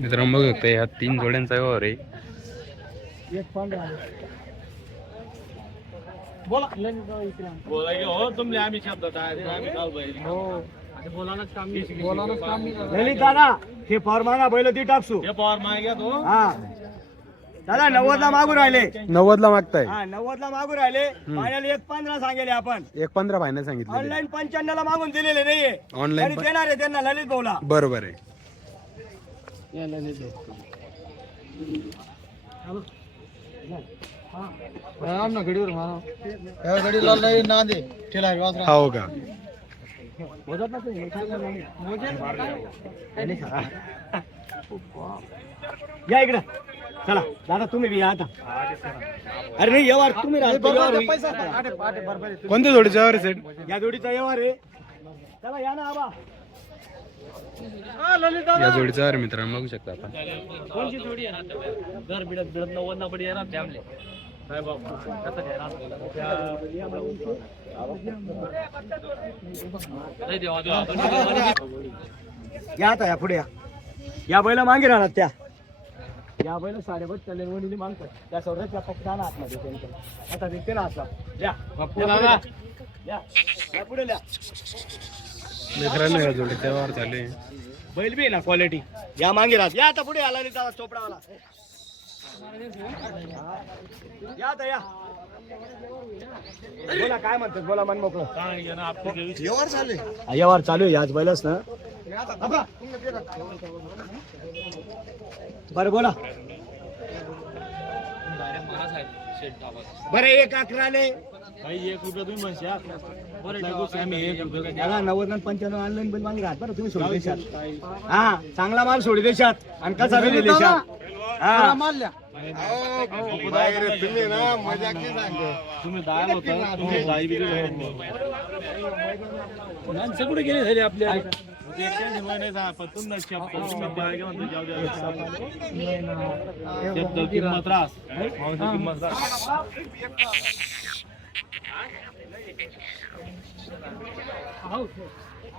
मित्रांनो बघू शकता ह्या 3 जोड्यांचा व्यवहार आहे. ललित दादा हे पॉवर मागा बैल ती टाकसू हा दादा 90 ला मागू राहिले. 90 ला मागताय. हा 90 ला मागू राहिले. फायनल 1.15 सांगेले आपण. 1.15 फायनल सांगितलं. ऑनलाईन 95 ला मागून दिलेले नाहीये. ऑनलाईन तरी देणार आहे त्यांना ललित भाऊला. बरोबर आहे. हो का या इकडे चला दादा तुम्ही बी या आता. अरे नाही व्यवहार तुम्ही कोणत्या जोडीचा व्यवहार आहे सेट? या जोडीचा व्यवहार आहे. चला या ना आबा. या जोडीचा व्यवहार मित्रांनो बघू शकता आपण. कोणची जोडी आहे ना घर बिडत 90 ना पडी आहे ना फॅमिली. या आता या पुढे या बैला मागे राहणार त्या या बैला 5.5 चालले वडील मागतात त्या सौराच्या पक्षाला आतमध्ये त्यांच्या आता दिसते ना असला या या पुढे या मित्रांनो या जोडीचा व्यवहार चालू आहे. बैल बी ना क्वालिटी या मागे राहत या आता पुढे आला नाही चोपडावाला या आता या बोला काय म्हणतात बोला मन मोकळं. व्यवहार चालू आहे. व्यवहार चालू आहे याच बैलच ना बरं बोला. बरं 1.11 1 रुपये तुम्ही म्हणशा 90 आणि 95 ऑनलाईन बिल मागे राहत बरं तुम्ही सोडू देशात. हा चांगला माल सोडू देशात आणि कसा बी देशात. हा तुम्ही ना मजा की सांगतो तुम्ही दाल होता तुम्ही जाई बी कुठे गेले झाले आपल्या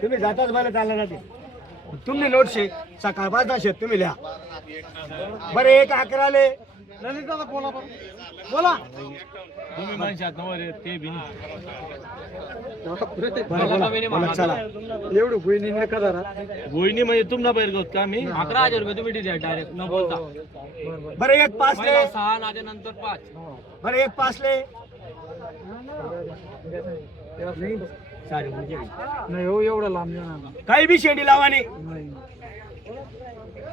तुम्ही जाताच मला चालला जाते तुम्ही नोट शे सकाळ 5 शेत तुम्ही लिहा. बरं 1.11 ललित दादा बोला बोला तुम्ही म्हणशात ते बी चला एवढं गोईनी नका जरा गोईनी म्हणजे तुमला बैल गोत का मी 11,000 रुपये तुम्ही दिले डायरेक्ट न बोलता. बरं 1.5 ले 6 नाजे नंतर 5 बरं 1.5 ले नाही हो एवढं लांब काही बी शेंडी लावाने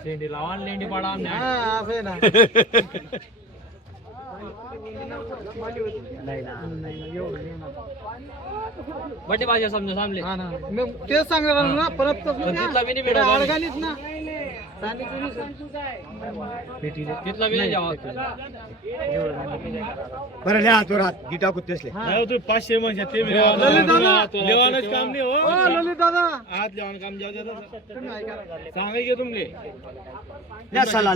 शेंडी लावा लेंडी पाडा ना बटी भाज्या समजा सामले तेच सांगणार ना परत अडगालीच ना बरं लिहा तो रात गिटा कुत्तेसले 500 म्हणजे ते लेवानच काम नाही हो ललित दादा आज लेवान काम जाऊ द्या सांगाय तुमले या सला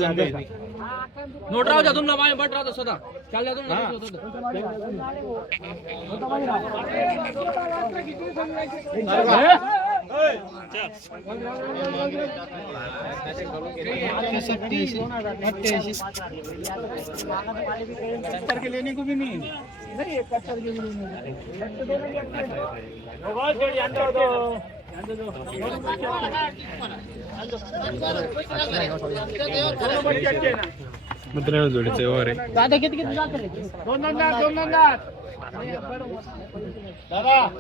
नोट राहू द्या तुम्हाला बट राहतो सदा चालल्या के लेने को भी नहीं नहीं 71 के भी मित्रांनो जोडीचा व्यवहार आहे. दादा किती दोन दादा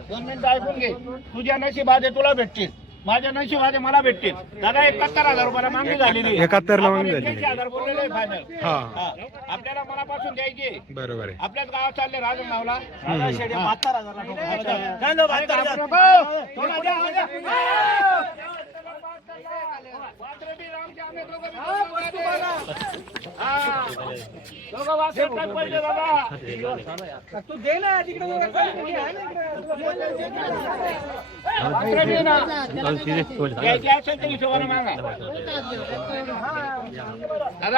2 मिनिटं ऐकून घे. तुझ्या नशिबात आहे तुला भेटतील माझ्या नशिबात आहे मला भेटतील. दादा 71,000 रुपयाला मागणी झालेली 71 ला मागणी झाली. 81,000 बोललेले फायनल. हा आपल्याला मनापासून द्यायची. बरोबर आहे. आपल्याच गावात चालले राजनावला 72,000 तू दे ना तिकडे दादा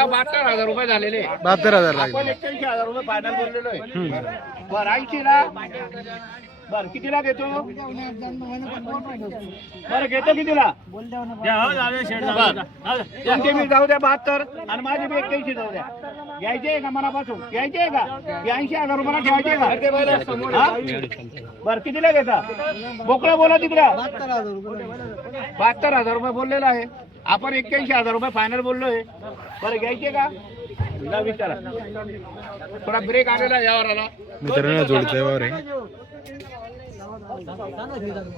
72,000 रुपये झालेले 72,000 आपण लागले. 81,000 रुपये फायनल बोललेलो आहे. बरं 80 ला बर कितीला घेतो बरं घेतो कितीला तुमचे मी जाऊ द्या 72 आणि माझे बी 81 जाऊ द्या घ्यायचे का मनापासून घ्यायचे का 80,000 रुपयाला ठेवायचे का बरं कितीला घेता बोकडा बोला तिकडा 72,000 रुपये बोललेला आहे आपण 81,000 रुपये फायनल बोललोय बरं घ्यायचे का विचारा थोडा ब्रेक आलेला यावर आला मित्रांनो जोडीचा व्यवहार आहे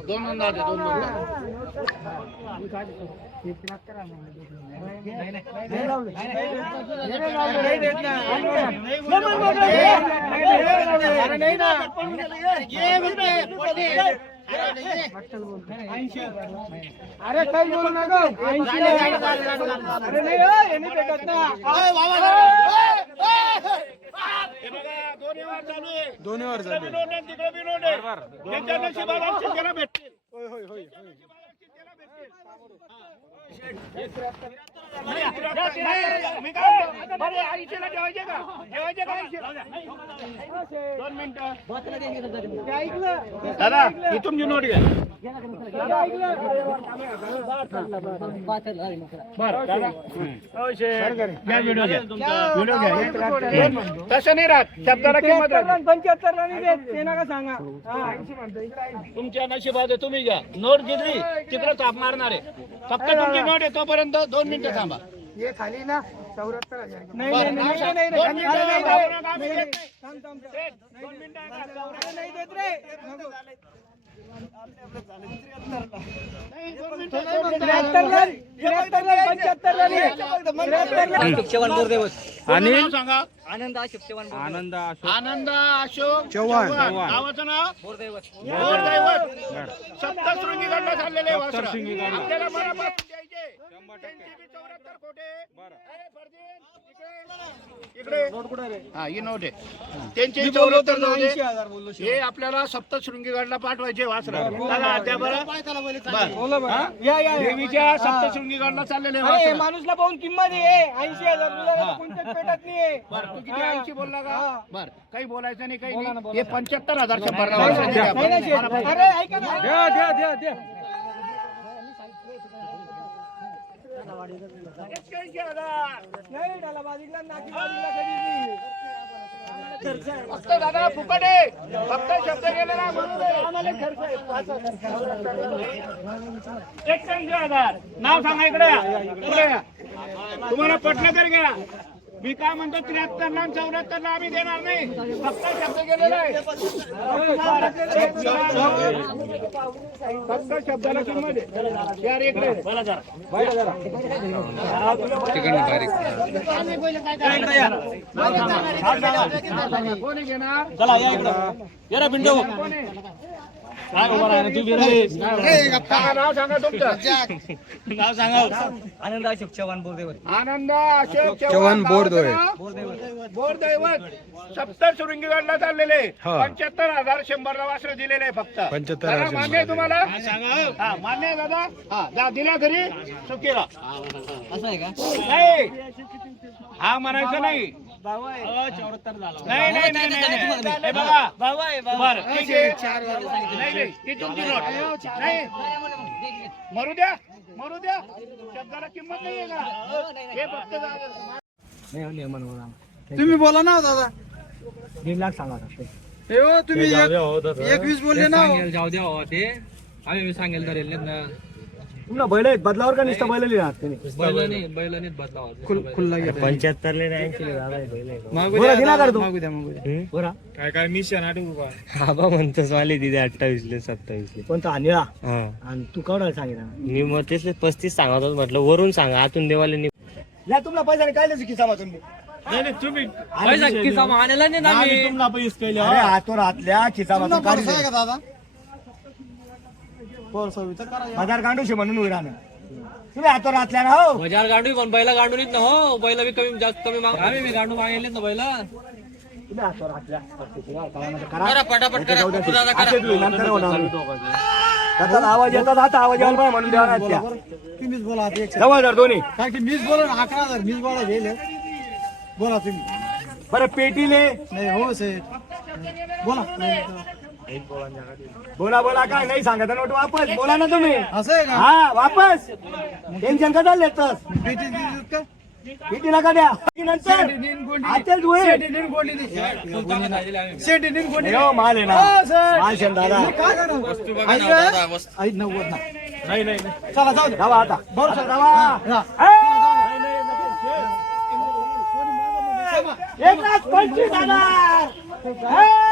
दोन नंदा दोन अरे काही बोलू नका 80 अरे नाही यांनी भेटत ना दोन्ही वर झाले दादा ही तुमची नोट घ्या तसं नाही राहत शब्दाला किंमत 75 ला नाही देत ते नका सांगा तुमच्या नशिबात तुम्ही घ्या नोट घेतली तिकडे ताप मारणार आहे फक्त तुमची नोट आहे तोपर्यंत 2 मिनिटं थांबा हे खाली ना 74,000 नाही बरं, नाही नाव नाही सांग. नाही 2 मिनिटं नाही थांबा. नाही नाही देत रे 73 आणि नाव सांगा आनंद अशोक चव्हाण आनंद अशोक चव्हाण. गावाचं नाव बोरदैवत सप्तशृंगी गडला चाललेले वासरं. आपल्याला मनापासून द्यायचे. त्यांची बी 74 कोटे. अरे फरदीन, इकडे हा ही नोट आहे त्यांची 74 जाऊ दे. हे आपल्याला सप्तशृंगी गडला पाठवायचे वासरं. दादा, त्या बरं बरं. देवीच्या सप्तशृंगी गडला चाललेले वासरं. माणूसला पाहून किंमत आहे 80,000 कोणत्याच पेटात नाहीये बरं, तू किती 80 बोलला का बर काही बोलायचं नाही काही नाही हे 75,000 नाही ना शेठ. अरे ऐका ना द्या 81,000. नाही डाला बाजीला नाकी बाजीला कधी नाही. फक्त दादा फुकट आहे फक्त शब्द गेलेला म्हणून आम्हाला खर्च आहे 81,000. नाव सांगा इकडे या. पुढे या. तुम्हाला पटलं तर घ्या मी काय म्हणतो 73 ला 74 ला आम्ही देणार नाही फक्त शब्द गेलेला आहे फक्त शब्दाला किंमत आहे यार इकडे कोणी घेणार चला या इकडे पिंडो नाव सांगा तुमचं नाव सांगा आनंद अशोक चव्हाण बोरदेवत आनंद अशोक चव्हाण बोरदैवत सप्तशृंगी गडला चाललेले हा. 75,100 ला वासरं दिलेले आहे फक्त 75,100 दादा, मान्य आहे तुम्हाला हा मान्य आहे दादा हा जा दिल्या घरी सुखीला असं आहे का नाही हा म्हणायचं नाही नाही नाही नाही नाही हे बघा बरं ठीक आहे नाही नाही ती तुमची नोट नाही मरू द्या शब्दाला किंमत नाही आहे का हे फक्त तुम्ही बोला ना दादा 1.5 लाख सांगा तुम्ही 21 बोलले ना जाऊ द्या हो ते आम्ही सांगेल धरेल ना तुला बैल आहेत बदलावर का नुसतं बैल लिहा बैलाने बदलावा खुल्ला 75 ले 80 ले दादा पहिले बोला दिना कर तू मागू द्या बोला काय मिशन आठवू आबा म्हणतोस वाली तिथे 28 ले 27 ले कोणता निळा हा आणि तू केवढा सांगितलं मी मग तेच 35 सांगत होतो म्हटलं वरून सांगा आतून देवाले या तुम्हाला पैसा काय द्यायचं किसा मा तुम्ही तुम्ही पैसा किस्सा मानेला नाही ना मी तुम्हाला पैसे केले अरे हातोर हातल्या खिसा मा दादा बाजार गांडूशी म्हणून उभे राहणं तुम्ही हातोर हातल्या ना हो बजार गांडू पण बैला गांडून ना हो बैला बी कमी जास्त कमी माग आम्ही मी गांडू मागेल ना बैला तुम्ही हातोर हातल्या करा पटापट करा कुठं दादा करा नंतर होणार त्याचा आवाज येतात आता आवाज यायला पाहिजे म्हणून द्यावा तुम्हीच बोला 9,000 दोन्ही कारण की मीच बोला 11,000 मीच बोला घेईल बोला तुम्ही बरं पेटीले नाही हो साहेब बोला बोला बोला काय नाही सांगता नोट वापस बोला ना तुम्ही असं आहे का हा वापस टेन्शन का चालले तर पेटी दिली का किती नका द्या नंतर आतेच होईल हो, माल आहे ना माल शेण दादा नाही नाही चला जाऊ दे धावा आता बरोबर धावा एक लाख 25,000